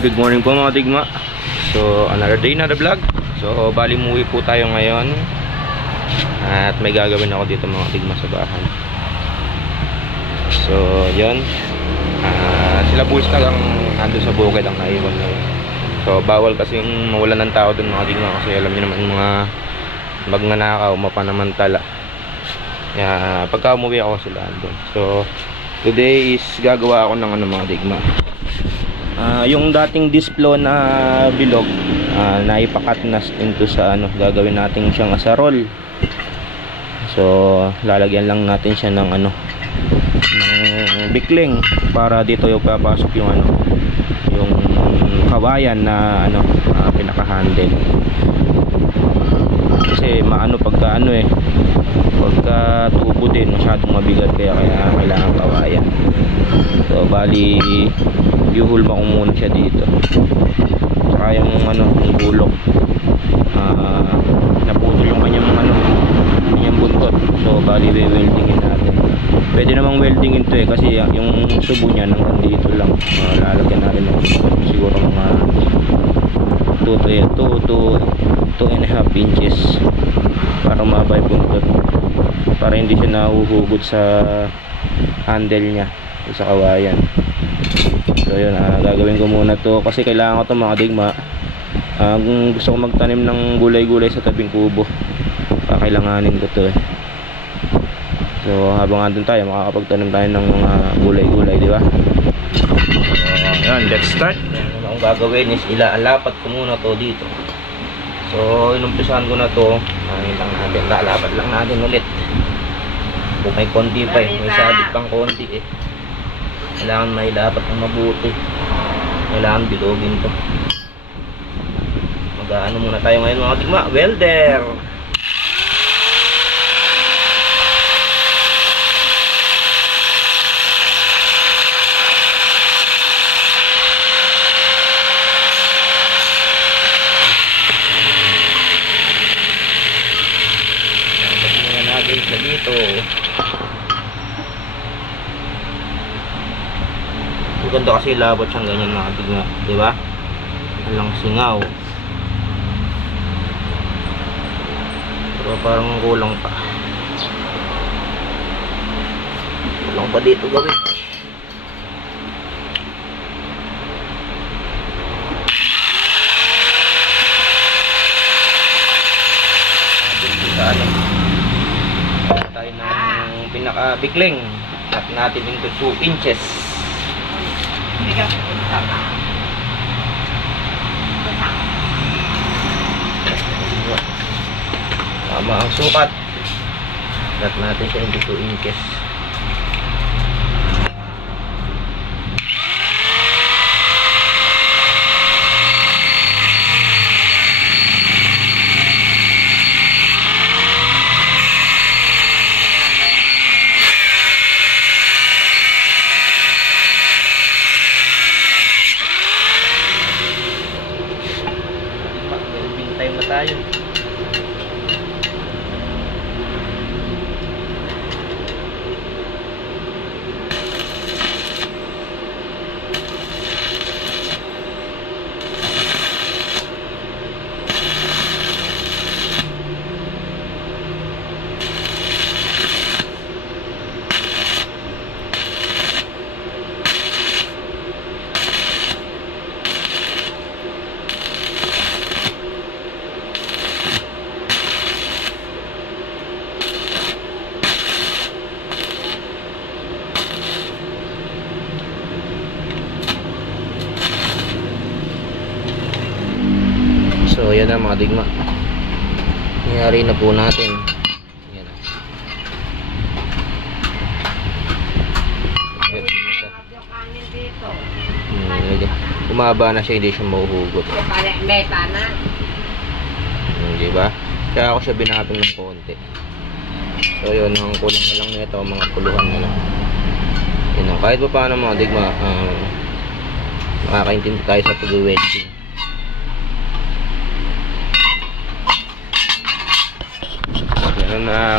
Good morning po mga digma. So another day, another vlog. So bali umuwi po tayo ngayon. At may gagawin ako dito mga digma sa bahay. So yun, sila Bullstag ang nandun sa bukid ang naiwan ngayon. So bawal kasi yung mawalan ng tao dun mga digma. Kasi alam niyo naman mga magnanakaw, mapanamantala. Kaya pagka umuwi ako sila andun. So today is gagawa ako ng mga digma. Yung dating display na bilog, naipakat na into sa gagawin natin siyang asarol. So lalagyan lang natin siya ng ng bikling para dito yung papasok yung yung kawayan na pinaka-handle. Kasi maano pagka pagka tubo din masyadong mabigat, kaya kailangan kawayan. So bali yuhulma ko muna siya dito. Saka yung yung bulok, naputol yung kanyang kanyang buntot. So bali weldingin natin. Pwede namang weldingin to kasi yung subo niya hanggang dito lang. Lalagyan natin ng siguro mga 2 to 2.5 inches para mabay buntot, para hindi siya nahuhugot sa handle niya sa kawayan. So yun, gagawin ko muna to kasi kailangan ko to mga digma. Gusto ko magtanim ng gulay-gulay sa tabing kubo, kailanganin ko to So habang andun tayo, makakapagtanim tayo ng mga gulay-gulay, di ba? So yun, let's start. Yan ang gagawin is ilalapat ko muna to dito. So inumpisahan ko na to. Lalapat lang natin ulit. Kung may konti pa may sabit pang konti kailangan may dapat ng mabuti. Kailangan bilogin to. Mag-ano muna tayo ngayon mga digma. Welder! Lagyan natin sa dito. Ganda kasi labot siyang ganyan mga digma, di ba? Walang singaw. Pero parang kulang pa. Kulang pa dito gawin. Tayo ng pinaka-bikling. Cut natin into 2 inches. Tama ang sukat. Cut natin siya into 2 inches. Time na tayo. So yan na mga digma, nangyari na po natin. Yan na. Umaba na siya, hindi siya mahuhugot. May pana. di ba? Kaya ako siya binaping ng konti. So yun, ang kulang na lang nito, mga puluhan na lang. Yun, kahit pa paano mga digma, makakaintindi tayo sa pag-welding.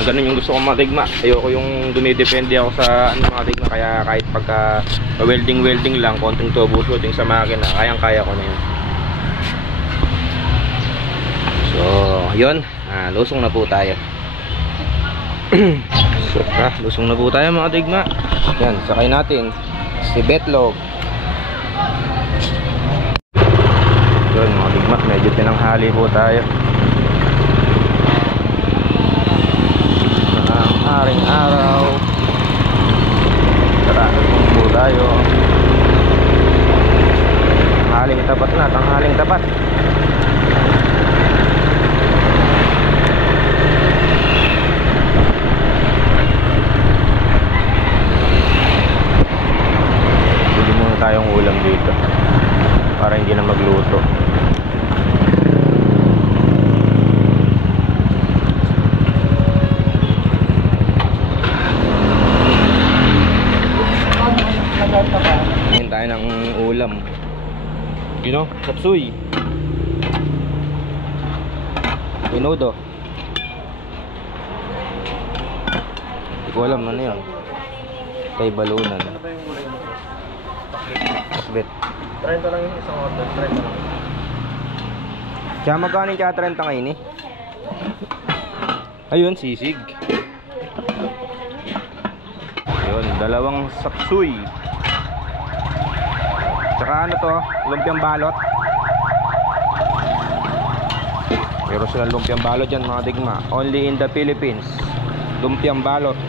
Ganun yung gusto kong mga digma. Ayoko yung dumidepende ako sa mga digma. Kaya kahit pagka welding lang, konting troubleshooting sa makina, kayang-kaya ko na yun. So yun, lusong na po tayo. Lusong na po tayo mga digma. Yan, sakay natin si Betlog. Yun mga digma, medyo tinanghali po tayo. Haring araw. Tara, lusong po tayo. Tanghaling tapat na, tanghaling tapat. Tayong ulam dito para hindi na magluto. Ngayon tayo ng ulam, you know, sapsuy, minudo. Hindi ko alam ano yun. Tay balunan. Pakbet. 30 lang yung isang order, 30 lang. Kaya magkano yung kaya 30 ngayon eh? Ayun, sisig. Ayun, dalawang sapsuy. Tsaka ano to, lumpiang balot. Pero sila lumpiang balot dyan mga digma. Only in the Philippines. Lumpiang balot.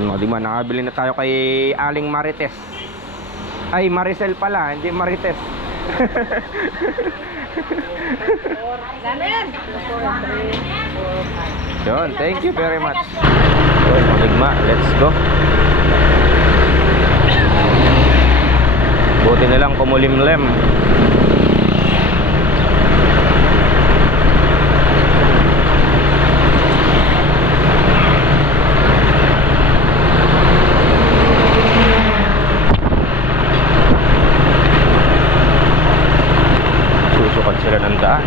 Mga digma, nakabili na tayo kay Aling Marites. Ay, Maricel pala, hindi Marites. Yun, thank you very much. Yun, mga digma, let's go. Buti na lang kumulimlem. Sila ng daan.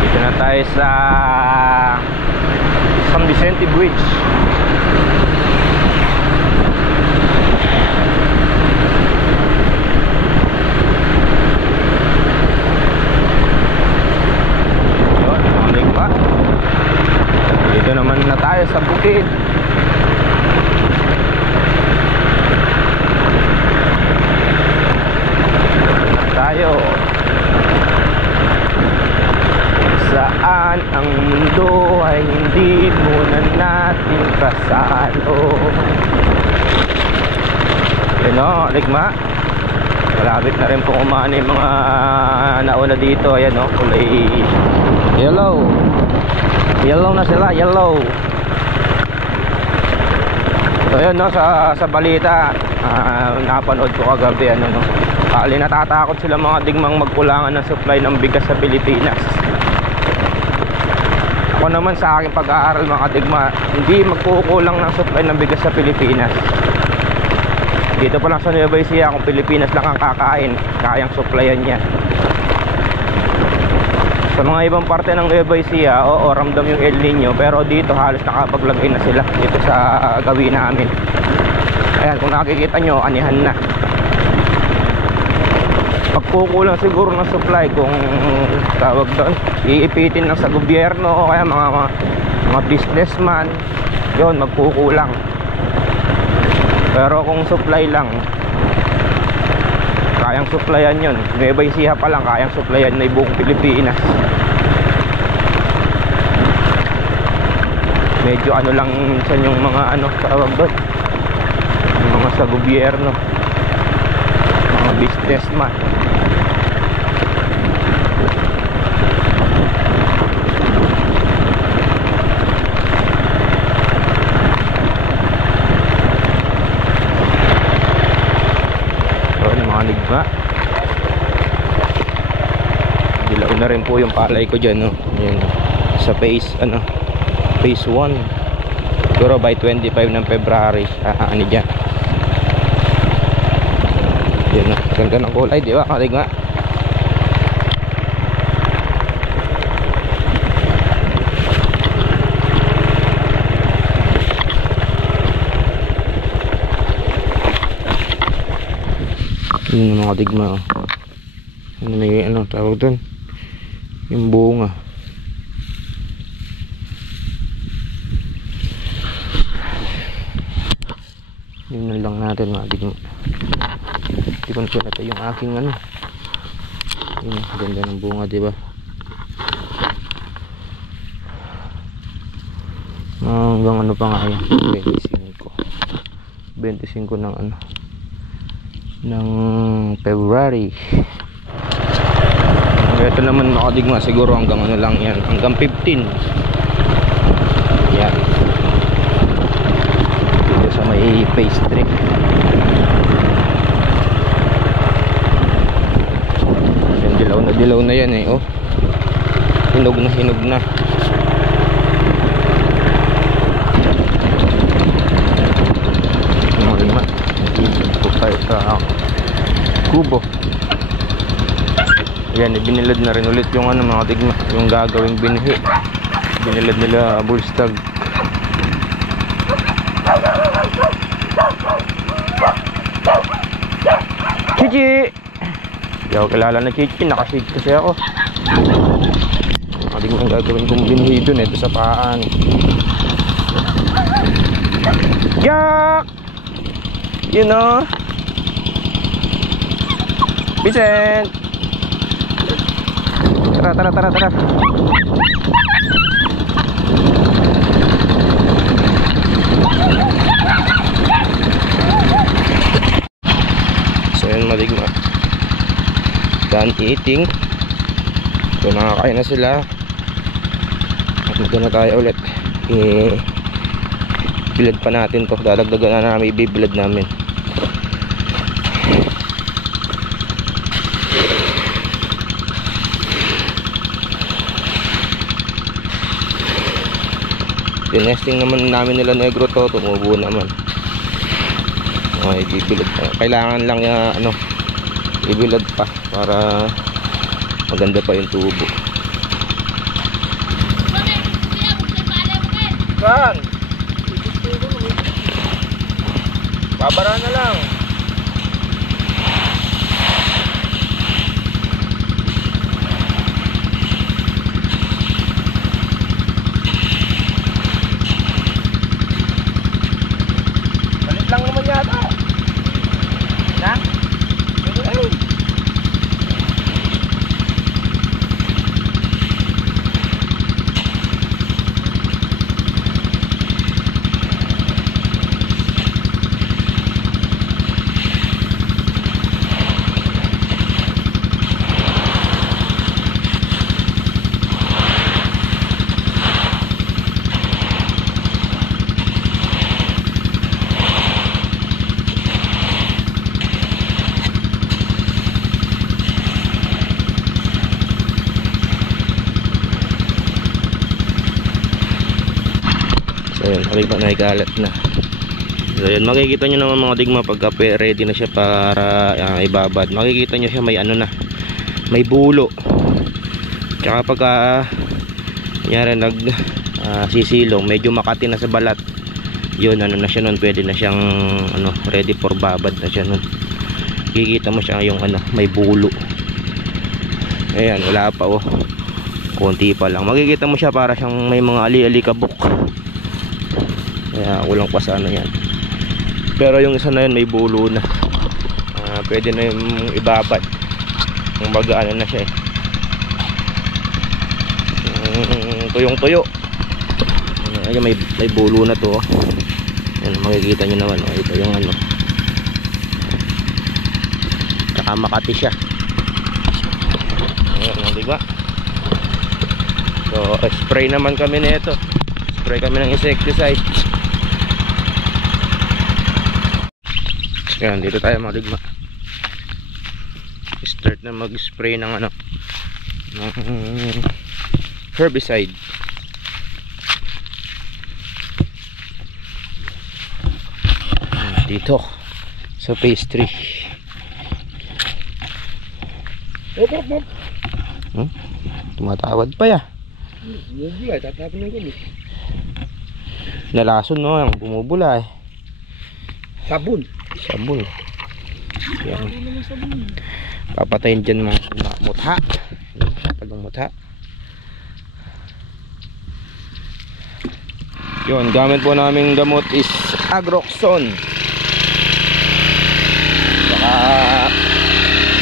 Dito na tayo sa San Vicente Bridge. Dito naman na tayo sa bukid. Tayo saan ang mundo ay hindi muna natin kasalo. Yun o, ligma. Malapit na rin po kumana yung mga nauna dito. Ayan o, kulay yellow. Yellow na sila, yellow. So yun no, sa balita, napanood ko kagabi, ano no, natatakot sila mga digmang magkulangan ng supply ng bigas sa Pilipinas. Ako naman sa aking pag-aaral mga digma, hindi magkukulang ng supply ng bigas sa Pilipinas. Dito pa lang sa Nueva Ecija, kung Pilipinas lang ang kakain, kayang supplyan yan. Sa mga ibang parte ng Nueva Ecija, oo, ramdam yung El Nino, pero dito halos nakapaglagay na sila dito sa gawin namin. Ayan, kung nakikita nyo, anihan na. Pagkukulang siguro ng supply kung tawag doon, iipitin lang sa gobyerno o kaya mga businessman, yun, magkukulang. Pero kung supply lang, kayang supplyan yun. Nueva Ecija pa lang kayang supplyan na buong Pilipinas. Medyo ano lang minsan yung mga ano tawag doon, yung mga sa gobyerno, mga businessman. na rin po yung palay ko dyan, no? Ayan, sa phase 1. Siguro by 25 ng February ani dyan. Yan, no? Ganda ng kulay, di ba? Kaligma. Yun mga digma, oh. Ano may ano tawag doon, yung bunga. Yun na lang natin mga digma. Hindi ko na pinatay yung aking ano. Yun, ganda ng bunga, diba? Hanggang ano pa nga yun, 25 ng ano, ng February. Ito naman makadigma, siguro hanggang ano lang yan, hanggang 15. Yan, dito sa may phase 3. Yan, dilaw na yan eh, oh. Hinog na. Makadigma, dito tayo sa kubo. Yan, ibinilad na rin ulit yung ano mga digma, yung gagawing binhi. Binilad nila bullstag. Chichi! Hindi ako kilala na Chichi, nakasid kasi ako. Mga digma yung gagawin kong binhi dun, ito sa paan. Yak! You know? Vincent! Tara. So yun madigma, done eating. So nakakain na sila. At magda na tayo ulit. Bilad pa natin to. Dadagdagan na namin ibibilad namin. Tinesting naman namin nila negro to, tumubo naman. Okay, bibilad pa. Kailangan lang ano, ibilad pa para maganda pa yung tubo. Saan? Babara na lang. Lang naman yata. Na? Ay. Ayun, halimbawa na ikalat na. So yun, makikita nyo naman mga digma pagka ready na siya para ibabad. Makikita nyo siya may ano na, may bulo. Tsaka pagka kunyari sisilong, medyo makati na sa balat, yun ano na siya nun, pwede na siyang ano, ready for babad na siya nun. Kikita mo siya yung ano, may bulo. Ayan, wala pa oh, konti pa lang. Makikita mo siya para siyang may mga ali-alikabok. Kaya kulang pa sana yan. Pero yung isa na yun may bulo na, pwede na yung ibabad. Yung bagaan na siya eh. Tuyong tuyo. Ayan, may bulo na to. Ayan, makikita nyo naman oh. Ito yung ano, tsaka makati siya. Ayan, diba? So spray naman kami nito. Spray kami ng insecticide. Yan, dito tayo mga digma. Start na mag-spray ng ano, ng herbicide. Dito sa phase 3. Tumatawad pa ya. Nalason no, yung bumubula eh. Sabon. Yan. Papatayin dyan mga mutha. Kapalong mutha. Yun, gamit po naming gamot is Agroxon. Saka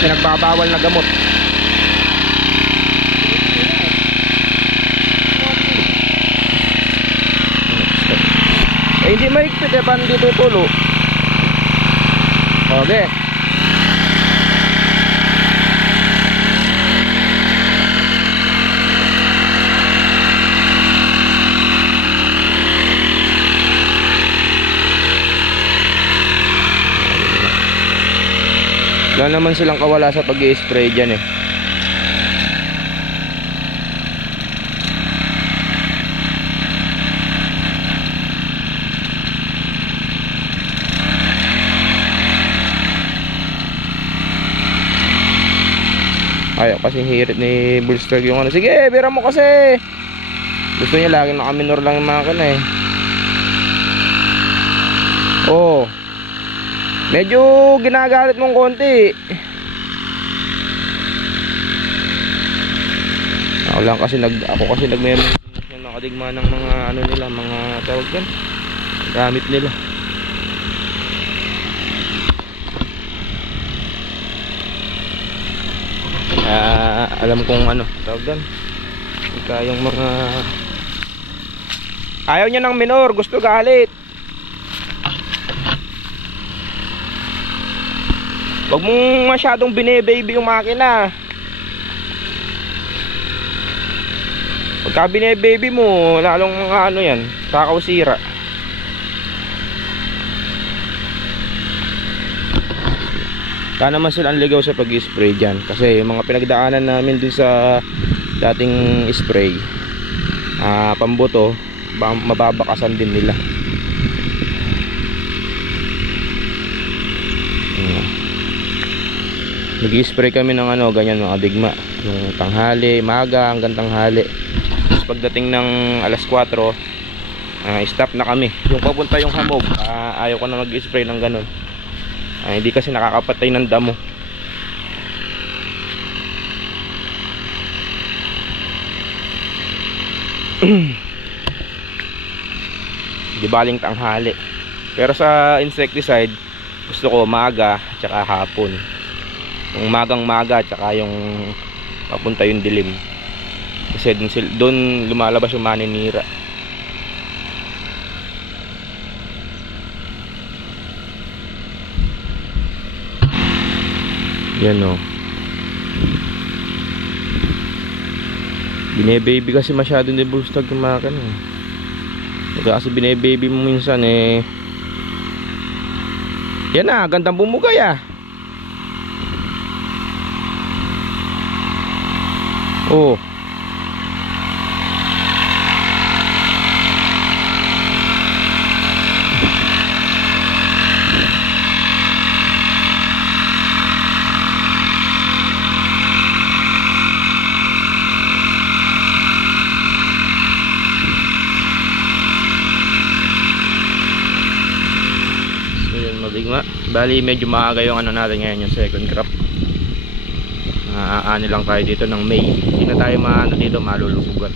pinagbabawal na gamot. Hindi maigpit eh, paano dito tulo? Okay. Wala naman silang kawala sa pag-i-spray dyan eh. Ayaw kasi hirit ni Bullstrike yung ano. Sige, bira mo kasi. Gusto niya lagi nakaminor lang yung makina eh. Oh. Medyo ginagalit mong konti. Ako kasi nagme-maintenance ng nakadigma ng mga ano nila, mga tawag yan. Gamit nila. Alam kong ano tawag doon, ika yung mga ayaw niya ng minor, gusto galit. Wag mong masyadong bine-baby yung makina. Pagka bine-baby mo, lalong mga ano yan, sakaw sira. Sana naman sila ang ligaw sa pag-spray dyan. Kasi yung mga pinagdaanan namin dun sa dating spray, pambuto, mababakasan din nila. Nag-spray kami ng ano, ganyan mga digma. Yung tanghali, maga hanggang tanghali. Tapos pagdating ng alas 4, stop na kami. Yung papunta yung hamog, ayaw ko na mag-spray ng ganun. Hindi kasi nakakapatay ng damo. Di baling tanghali. Pero sa insecticide, gusto ko maga tsaka hapon. Yung magang maga tsaka yung papunta yung dilim. Kasi doon lumalabas yung maninira. Yan o. Bine-baby kasi masyado ni Bullstrike yung makina eh. Pagka kasi bine-baby mo minsan eh. Yan na, gandang bumugay ah. Oh. Bali medyo maaga yung ano natin ngayon, yung second crop. Aani lang tayo dito ng May. Hindi na tayo maano dito, malulusugan.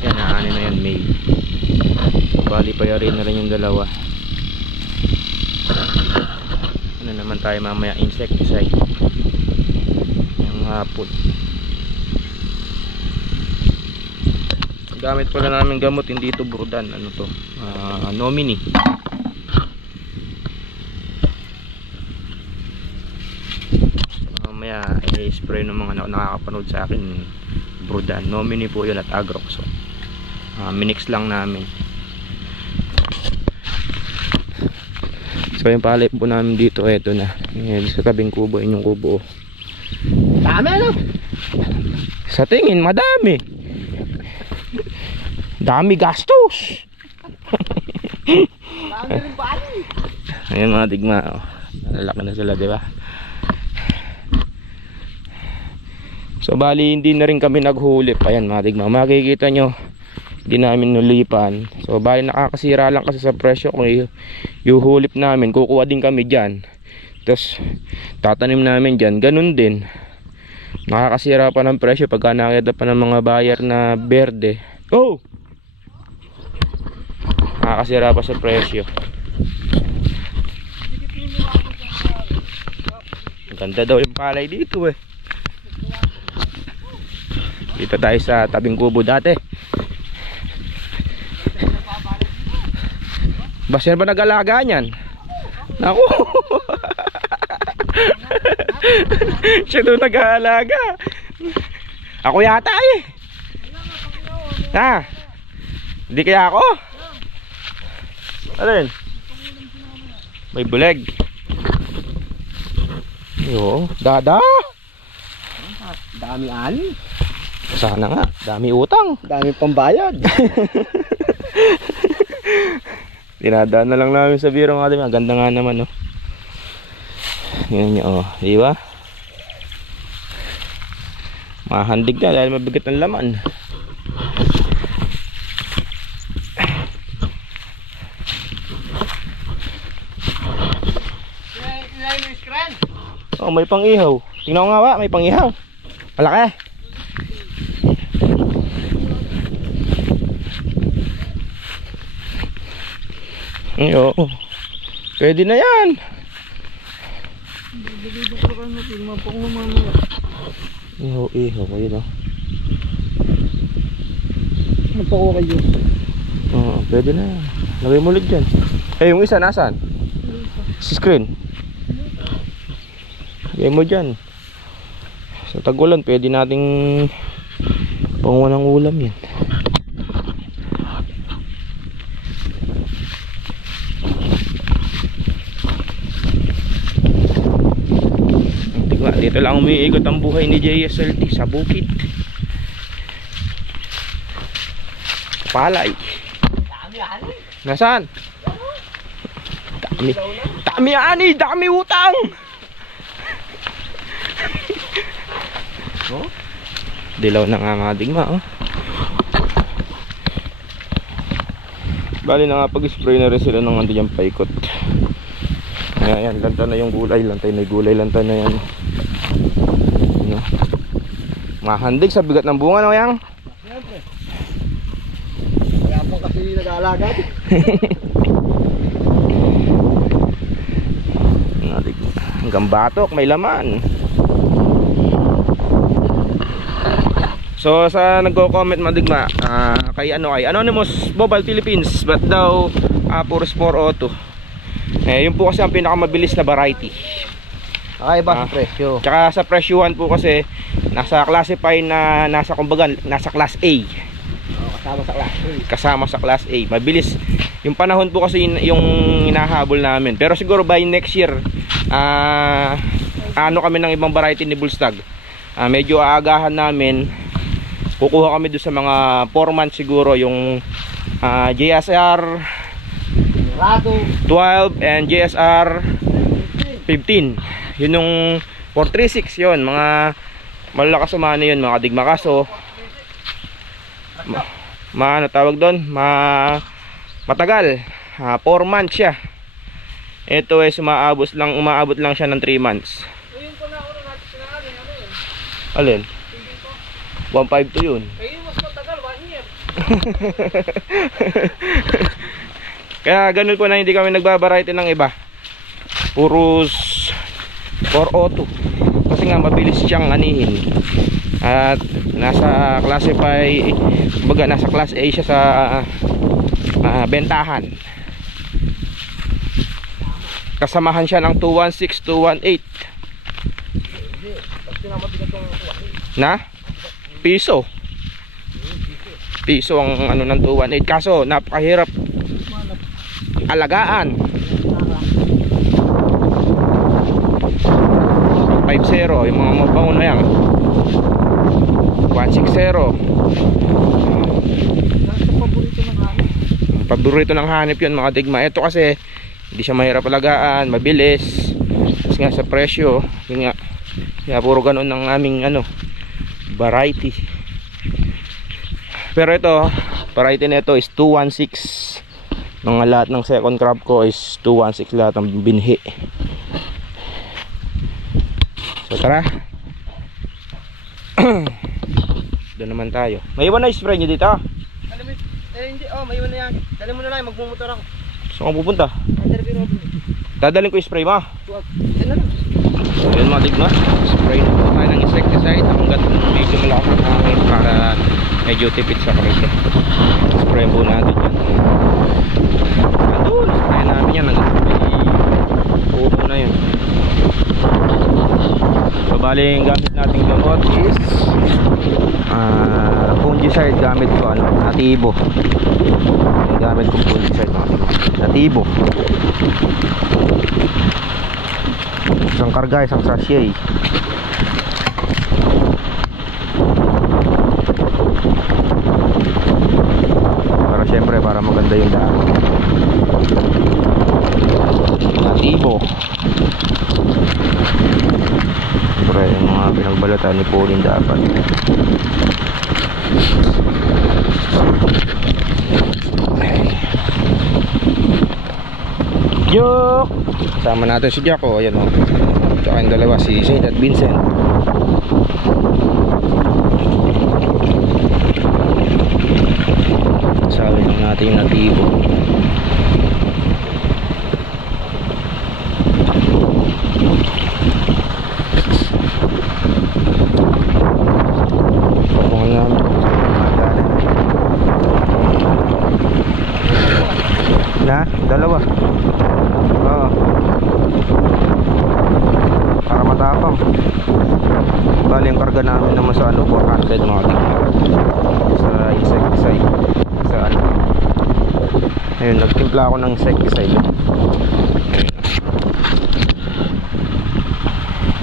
Yan, aani na yan May. Bali payarin na rin yung dalawa. Ano naman tayo mamaya, insecticide. Yung hapon. Gamit pala namin gamot, hindi ito Brudan. Ano to? Nomini. Mamaya i-spray ng mga nakakapanood sa akin, Brudan. Nomini po yun at Agroxon. Minix lang namin. So yung palip po namin dito, eto na. Sa tabing kubo, yun yung kubo. Dami ano? Sa tingin, madami. Dami gastos. Dami rin bali. Ayan mga digma, oh. Lalaki na sila, di ba? So bali hindi na rin kami naghulip. Ayan mga digma, makikita nyo, hindi namin nulipan. So bali nakakasira lang kasi sa presyo. Kung yuhulip namin, kukuha din kami dyan, tapos tatanim namin dyan, ganun din. Nakakasira pa ng presyo pagka nakita pa ng mga buyer na berde. Oh! Nakakasira pa sa presyo. Ganda daw yung palay dito eh. Dito tayo sa tabing kubo dati. Basta ba nag-alaga niyan? Naku. Siya doon nag-aalaga. Ako yata eh. Ha? Hindi kaya ako? Alin? May buleg. Yo, dada. Dami ani. Sana nga, dami utang. Dami pambayad. Dinadaan na lang namin sa biro nga din. Ganda nga naman, oh. Yan nyo, oh. Diba? Mahandig na dahil mabigat ng laman. Oh, may pang-ihaw. Tingnan ko nga ba, may pang-ihaw. Malaki. Yo. Pwede na yan. Ihaw, ayun oh. Ano pa ko kayo? Oo, pwede na yan. Lagay mo ulit dyan. Eh, yung isa, nasaan? Si screen. Lagay mo dyan. Sa tag-ulan, pwede nating panguha ng ulam yan. Dito lang umiikot ang buhay ni JSLT sa bukid. Palay. Dami ani. Nasaan? Dami ani, dami utang. Oh? Dilaw na nga mga digma, oh. Bali na nga pag-spray na rin sila ng anti yung paikot. Ayan, lanta na yung gulay, lantay na yung gulay, lanta na yan. Ano? Mahandig sa bigat ng bunga, no yang? Siyempre. Kaya po kasi nag-aalaga. Hanggang batok, may laman. So sa nagko-comment madigma, kay Anonymous Mobile Philippines, ba't daw puro 402? Eh, yun po kasi ang pinakamabilis na variety. Kakaiba sa presyo. Tsaka sa presyuhan po kasi nasa classify na nasa kumbaga nasa class A. Kasama sa class A. Kasama sa class A. Mabilis. Yung panahon po kasi yung hinahabol namin. Pero siguro by next year ano kami ng ibang variety ni Bullstag. Medyo aagahan namin. Kukuha kami doon sa mga 4 months siguro yung JSR 12 and JSR 15. Yun yung 436 yun. Mga malalakas umano yun mga digma. Kaso ano tawag doon? Matagal. 4 months siya. Ito ay umaabot lang siya ng 3 months. Alin? 1.5 to yun. Ayun mas matagal, 1 year. Kaya ganun po na hindi kami nagbabariety ng iba. Puros 402. Kasi nga mabilis siyang anihin. At nasa classify, baga nasa class A siya sa bentahan. Kasamahan siya ng 216, 218. Na? Piso. Piso ang ano ng 218. Kaso napakahirap alagaan. 150, yung mga mabango na yan. 160. Paborito ng hanip yun mga digma. Ito kasi hindi siya mahirap alagaan, mabilis. Kasi nga sa presyo, yun nga. Kaya puro ganun ng aming variety. Pero ito, variety na ito is 216. Mga lahat ng second crop ko is 216 lahat ng binhi. So tara. Doon naman tayo. May iwan na spray nyo dito? Hindi, may iwan na yan. Dali mo na lang, magmumotor ako. Saan ka pupunta? Dadalhin ko yung spray mo. Yan na lang. So yun mga digma, spray na po tayo ng insecticide hanggat medyo malakas ang hangin para medyo tipid sa presyo. Spray po natin yan. Andun, spray namin yan hanggat may upo na yun. So bali yung gamit nating gamot is fungicide. Gamit ko Nativo. Yung gamit ko fungicide Nativo. Isang karga, isang sachet. Para syempre, para maganda yung daan. Nativo. Siyempre, yung mga pinagbalatan ni Pauline dapat. Yuk! Sama natin si Jaco, ayan o. Tsaka yung dalawa, si Saint at Vincent. Sabi lang natin yung Nativo. Papungan namin. Na? Dalawa. Oo. Para matapang. Bali yung karga namin naman sa 400 mga tigma. Sa insecticide. Sa ayun, nagtimpla ako ng insecticide.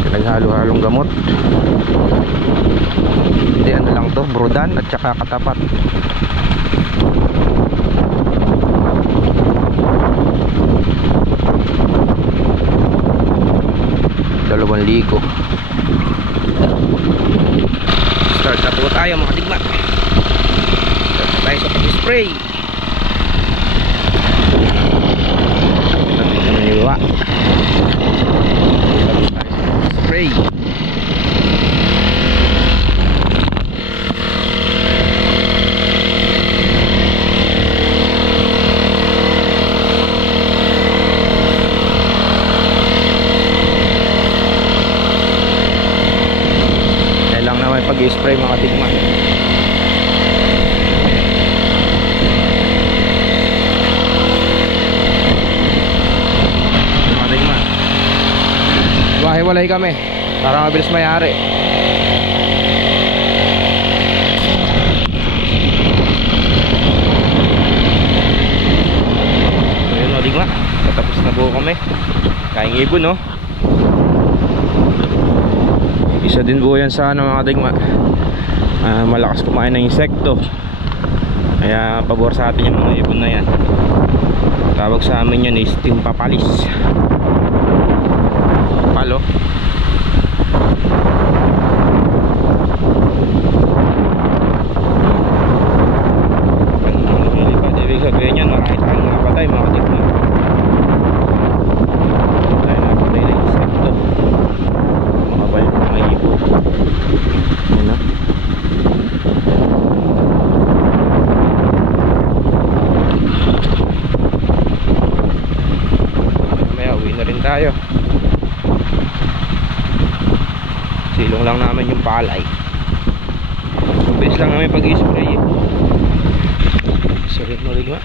Pinaghalo-halong gamot. Hindi, lang to, brodan at saka katapat. Dalawang ligo. Start na po tayo mga tigma. Start na tayo sa pag-spray. Naniwa. Spray. Pag-spray mga tigma. Mga tigma, wahi-walay kami para mabilis mayari. Ayun mga tigma, patapos na po kami. Kaing ibon no. Isa din po yan sa mga tigma. Malakas kumain ng insekto. Kaya pabor sa atin yung mga ibon na yan. Tawag sa amin yan is timpapalis. Palo. Ibig sabihin yan, marami tayong napatay mga tigma. Tayo napatay ng insekto. Mabalik ng mga ibon. Yan na. Mamaya uwi na rin tayo. Silong lang namin yung palay. Mabilis lang namin pag-i-spray. So rin mga digma,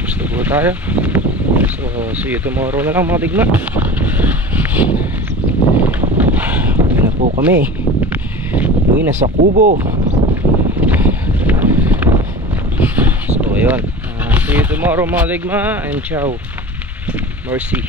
gusto po tayo. So see you tomorrow na lang mga digma. Uwi na po kami. Uwi na sa kubo. So ayun, see you tomorrow mga digma. And ciao. Mercy.